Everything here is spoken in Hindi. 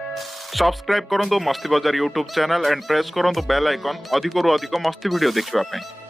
सब्सक्राइब करंतु मस्ती बजार यूट्यूब चैनल एंड प्रेस करंतु बेल आइकन अधिक रु अधिक मस्ती वीडियो देखिबा पई।